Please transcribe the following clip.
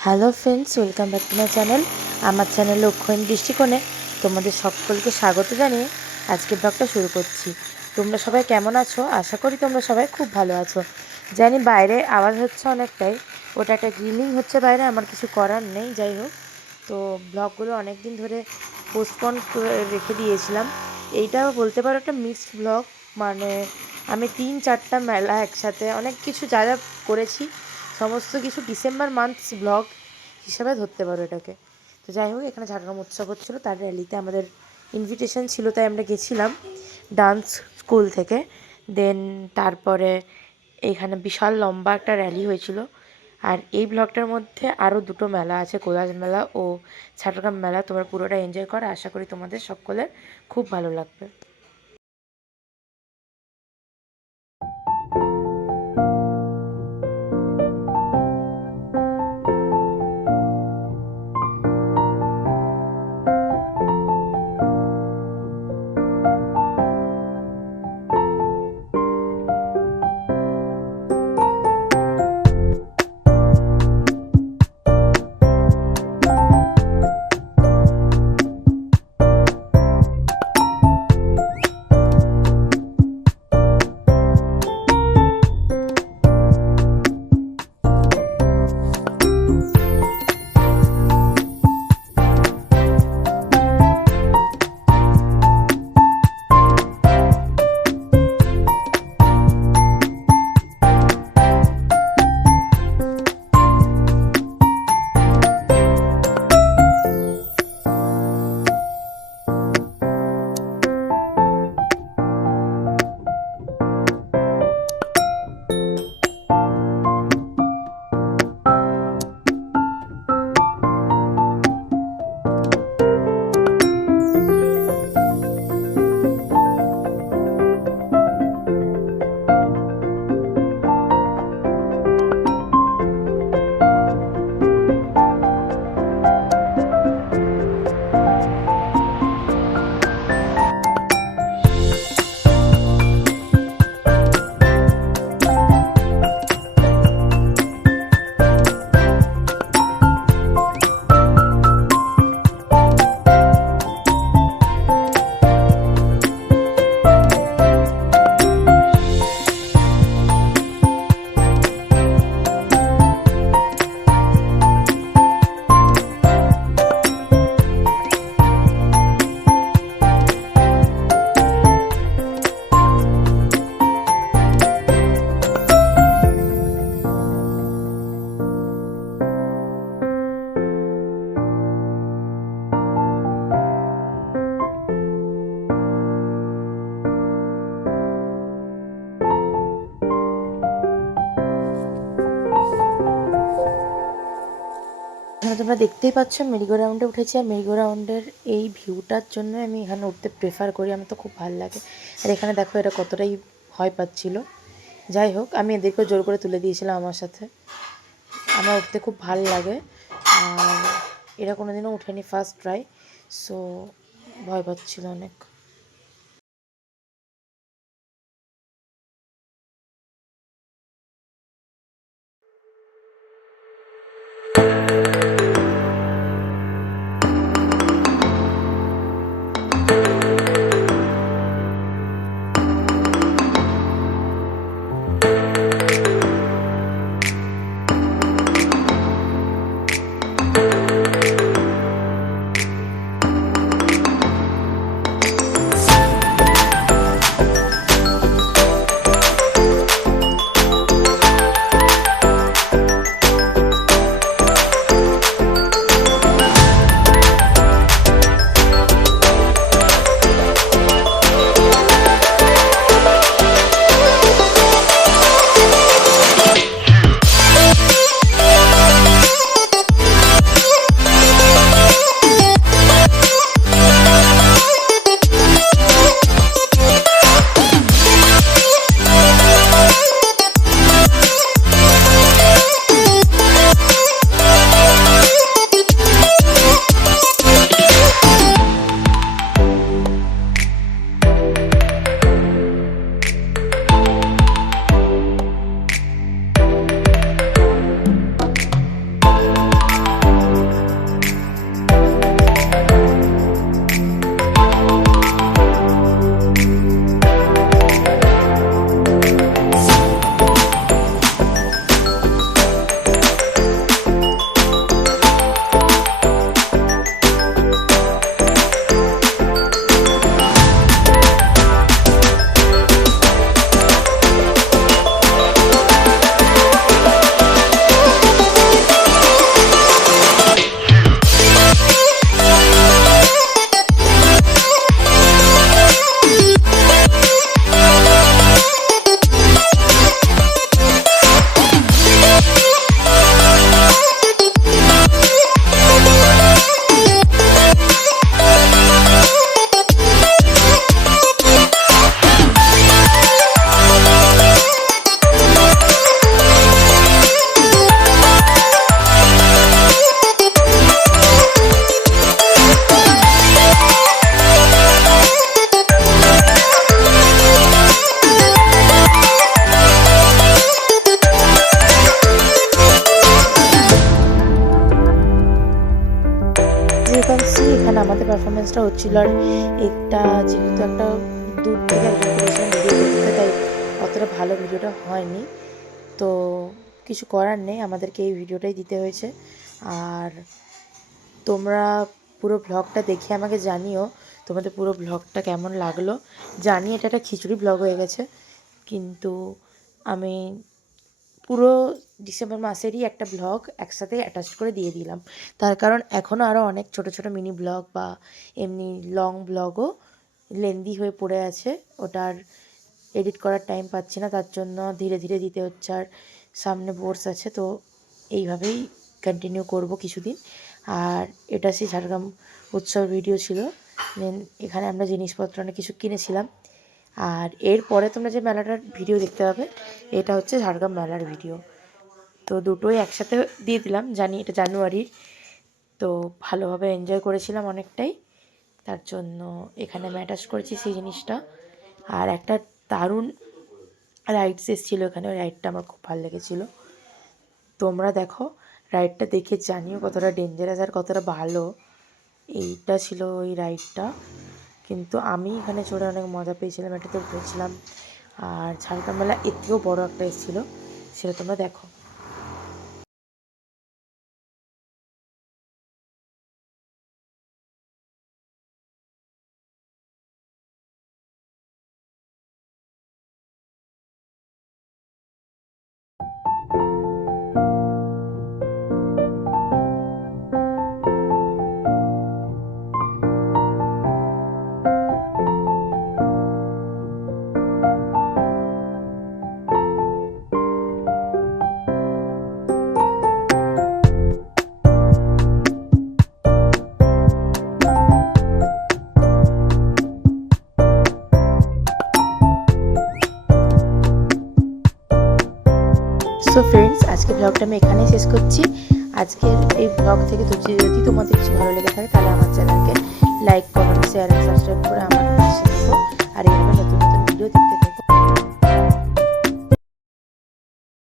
Hello friends, welcome back to my channel. আমার channel লক্ষ্যহীন দৃষ্টিকোণে তোমাদের সকলকে স্বাগত জানিয়ে আজকে ব্লগটা শুরু করছি। তোমরা সবাই কেমন আছো? আশা করি তোমরা সবাই খুব ভালো আছো। জানি বাইরে আওয়াজ হচ্ছে অনেকটাই, ওটা একটা গ্রিলিং হচ্ছে বাইরে, আমার কিছু করার নেই। যাই হোক, তো ব্লগগুলো অনেক দিন ধরে পোস্টপন করে রেখে দিয়েছিলাম। এইটাও বলতে পারো একটা মিক্সড ব্লগ, মানে আমি 3-4টা মেলা একসাথে অনেক কিছু যা যা করেছি সমস্ত কিছু ডিসেম্বর মান্থস ব্লগ হিসাবে ধরতে পারো এটাকে। তো যাই হোক, এখানে ঝাড়গ্রাম উৎসব হচ্ছিলো, তার র্যালিতে আমাদের ইনভিটেশন ছিল, তাই আমরা গেছিলাম ডান্স স্কুল থেকে। দেন তারপরে এইখানে বিশাল লম্বা একটা র্যালি হয়েছিল। আর এই ব্লগটার মধ্যে আরও দুটো মেলা আছে, কোলাজ মেলা ও ঝাড়গ্রাম মেলা। তোমরা পুরোটা এনজয় করো, আশা করি তোমাদের সকলের খুব ভালো লাগবে। এখানে তোমরা দেখতেই পাচ্ছ মেরিগো রাউন্ডে উঠেছি, আর মেরিগো রাউন্ডের এই ভিউটার জন্য আমি এখানে উঠতে প্রেফার করি, আমার তো খুব ভালো লাগে। আর এখানে দেখো এরা কতটাই ভয় পাচ্ছিল। যাই হোক, আমি এদেরকেও জোর করে তুলে দিয়েছিলাম আমার সাথে। আমার উঠতে খুব ভালো লাগে, আর এরা কোনোদিনও উঠেনি, ফার্স্ট ট্রাই, সো ভয় পাচ্ছিল অনেক। ক্যান সি এখানে আমাদের পারফরমেন্সটা হচ্ছিল। আর এটা যেহেতু একটা দূর থেকে একজন করেছিলাম ভিডিও করতে, তাই অতটা ভালো ভিডিওটা হয়নি। তো কিছু করার নেই, আমাদেরকে এই ভিডিওটাই দিতে হয়েছে। আর তোমরা পুরো ব্লগটা দেখে আমাকে জানিও তোমাদের পুরো ব্লগটা কেমন লাগলো। জানি এটা একটা খিচুড়ি ব্লগ হয়ে গেছে, কিন্তু আমি পুরো ডিসেম্বর মাসেরই একটা ব্লগ একসাথে অ্যাটাচ করে দিয়ে দিলাম। তার কারণ এখনও আরও অনেক ছোট ছোট মিনি ব্লগ বা এমনি লং ব্লগও লেন্দি হয়ে পড়ে আছে, ওটার এডিট করার টাইম পাচ্ছি না, তার জন্য ধীরে ধীরে দিতে হচ্ছে। আর সামনে বোর্ডস আছে, তো এইভাবেই কন্টিনিউ করব কিছুদিন। আর এটা সেই ঝাড়গ্রাম উৎসব ভিডিও ছিল, দেন এখানে আমরা জিনিসপত্র অনেক কিছু কিনেছিলাম। আর এরপরে তোমরা যে মেলাটার ভিডিও দেখতে পাবে এটা হচ্ছে ঝাড়গ্রাম মেলার ভিডিও। তো দুটোই একসাথে দিয়ে দিলাম, জানি এটা জানুয়ারির, তো ভালোভাবে এনজয় করেছিলাম অনেকটাই, তার জন্য এখানে আমি অ্যাটাচ করেছি সেই জিনিসটা। আর একটা দারুণ রাইডস এসেছিলো এখানে, ওই রাইডটা আমার খুব ভালো লেগেছিলো। তোমরা দেখো, রাইডটা দেখে জানিও কতটা ডেঞ্জারাস আর কতটা ভালো। এইটা ছিল ওই রাইডটা, কিন্তু আমি এখানে চড়ে অনেক মজা পেয়েছিলাম, এটাতে উঠেছিলাম। আর ঝাড়গ্রাম মেলা এর থেকেও বড়ো একটা এসেছিলো, সেটা তোমরা দেখো। সো ফ্রেন্ডস, আজকে ব্লগটা আমি এখানেই শেষ করছি। আজকের এই ব্লগ থেকে যদি তোমাদের কিছু ভালো লেগে থাকে তাহলে আমার চ্যানেলকে লাইক, কমেন্ট, শেয়ার আর সাবস্ক্রাইব করে আমার পাশে থেকো। আর এইভাবে নতুন নতুন ভিডিও দেখতে থাকো।